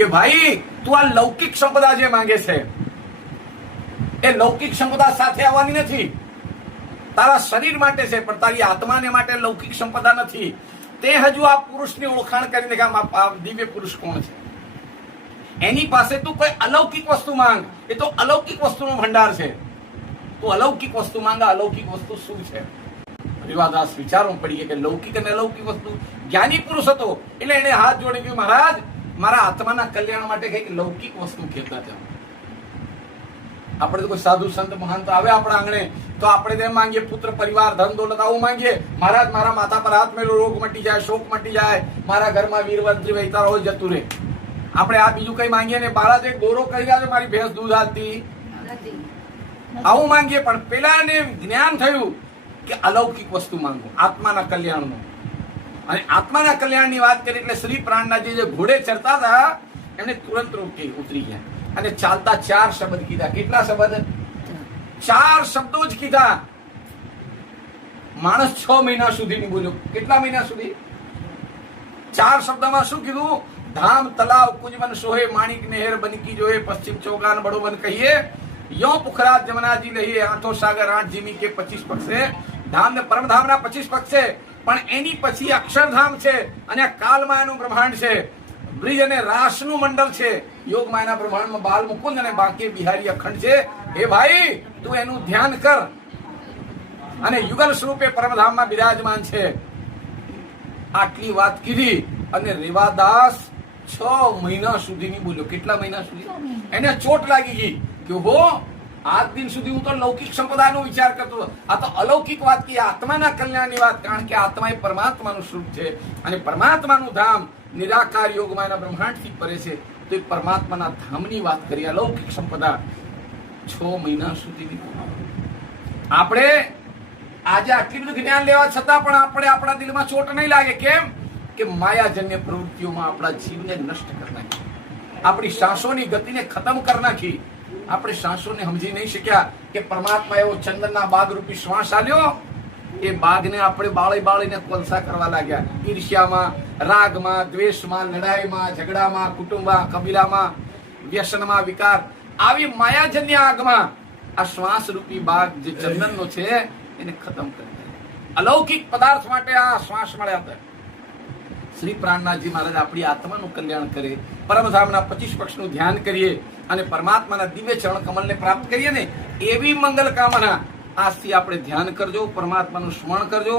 કે ભાઈ તું આ લૌકિક સંપદા જે માંગે છે એ લૌકિક સંપદા સાથે આવવાની નથી. તારા શરીર માટે છે પણ તારી આત્માને માટે લૌકિક સંપદા નથી. તે હજુ આ પુરુષની ઓળખાણ કરીને કે આ દિવ્ય પુરુષ કોણ છે. એની પાસે તું કોઈ અલૌકિક વસ્તુ માંગ. એ તો અલૌકિક વસ્તુનો ભંડાર છે. તું અલૌકિક વસ્તુ માંગ. અલૌકિક વસ્તુ શું છે? રીવાદાસ વિચારવું પડી કે લૌકિક અને અલૌકિક વસ્તુ. જ્ઞાની પુરુષ હતો એટલે એને હાથ જોડી ગયું, મહારાજ મારા આત્માના કલ્યાણ માટે કઈક લૌકિક વસ્તુ કહેતા હતા. આપણે તો કોઈ સાધુ સંત મહાન તો આવે આપણા આંગણે તો આપણે તેમ માંગીએ પુત્ર પરિવાર ધન દોલત આવું માંગીએ. મહારાજ મારા માથા પર હાથ મેળો, રોગ મટી જાય, શોક મટી જાય, મારા ઘરમાં વીરવંત્રી વહેતા રોજ જતું રહે. આપણે આ બીજું કઈ માંગીએ ને મહારાજ એક દોરો કરી રહ્યા છે, મારી ભેંસ દૂધ આપતી આવું માંગીએ. પણ પેલાને જ્ઞાન થયું કે અલૌકિક વસ્તુ માંગો, આત્માના કલ્યાણનું. અને આત્માના કલ્યાણની વાત કરી એટલે શ્રી પ્રાણનાથજી જે ઘોડે ચડતા હતા એમને તુરંત રોકી ઉતરી ગયા અને ચાલતા 4 શબ્દ કીધા. કેટલા શબ્દ? 4 શબ્દો જ કીધા. માણસ 6 મહિના સુધી નહીં બોલ્યો. કેટલા મહિના સુધી? 4 શબ્દમાં શું કીધું? ધામ તલાવ કુંજવન સોહે, માણિક નહેર બનકી જોહે, પશ્ચિમ ચોગાન બડો બન કહીએ, યો પુખરાજ જમનાજી લહીએ, આઠો સાગર 8 જીમી કે 25 પક્ષ છે. ધામ ને પરમધામના 25 પક્ષ છે, પણ એની પછી અક્ષરધામ છે અને આ કાલમાયાનું બ્રહ્માંડ છે. બ્રિજ અને રાસનું મંડળ છે. યોગમાયાના બ્રહ્માંડમાં બાલ મુકુંદ અને બાકી બિહારી અખંડ છે. એ ભાઈ તું એનું ધ્યાન કર. અને યુગલ સ્વરૂપે પરમધામમાં બિરાજમાન છે. આટલી વાત કીધી અને રેવાદાસ 6 મહિના સુધી નહીં બોલ્યો. કેટલા મહિના સુધી? એને ચોટ લાગી ગઈ કે હો આજ દિન સુધી હું તો લૌકિક સંપદાનો વિચાર કરતો હતો, આ તો અલૌકિક વાત કી, આત્માના કલ્યાણની વાત. કારણ કે આત્મા એ પરમાત્માનું સ્વરૂપ છે અને પરમાત્માનું ધામ નિરાકાર યોગમાના બ્રહ્માંડથી પરે છે. તો એ પરમાત્માના ધામની વાત કરી. અલૌકિક સંપદા 6 મહિના સુધી. આપણે આજે આટલી બધું જ્ઞાન લેવા છતાં પણ આપણે આપણા દિલમાં ચોટ નહીં લાગે. કેમ? કે માયાજન્ય પ્રવૃત્તિઓમાં આપણા જીવને નષ્ટ કરી નાખી, આપણી શ્વાસોની ગતિને ખતમ કરી નાખી. આપણે શ્વાસોને સમજી નહીં શક્યા કે પરમાત્મા એવો ચંદનના બાગ રૂપી શ્વાસ આલ્યો. એ બાગને આપણે બાળીને કોલસા કરવા લાગ્યા. ઈર્ષ્યામાં, રાગમાં, દ્વેષમાં, લડાઈમાં, ઝઘડામાં, કુટુંબમાં, કબીલામાં, વ્યસનમાં, વિકાર, આવી માયાજન્ય આગમાં આ શ્વાસ રૂપી બાગ જે ચંદનનો છે એને ખતમ કરી દે. અલૌકિક પદાર્થ માટે આ શ્વાસ મળ્યા હતા. શ્રી પ્રાણનાથજી મહારાજ આપણી આત્માનું કલ્યાણ કરે, પરમધામના 25 પક્ષનું ધ્યાન કરીએ અને પરમાત્માના દિવ્ય ચરણ કમલને પ્રાપ્ત કરીએ ને એવી મંગલ કામના આજથી આપણે ધ્યાન કરજો, પરમાત્માનું સ્મરણ કરજો.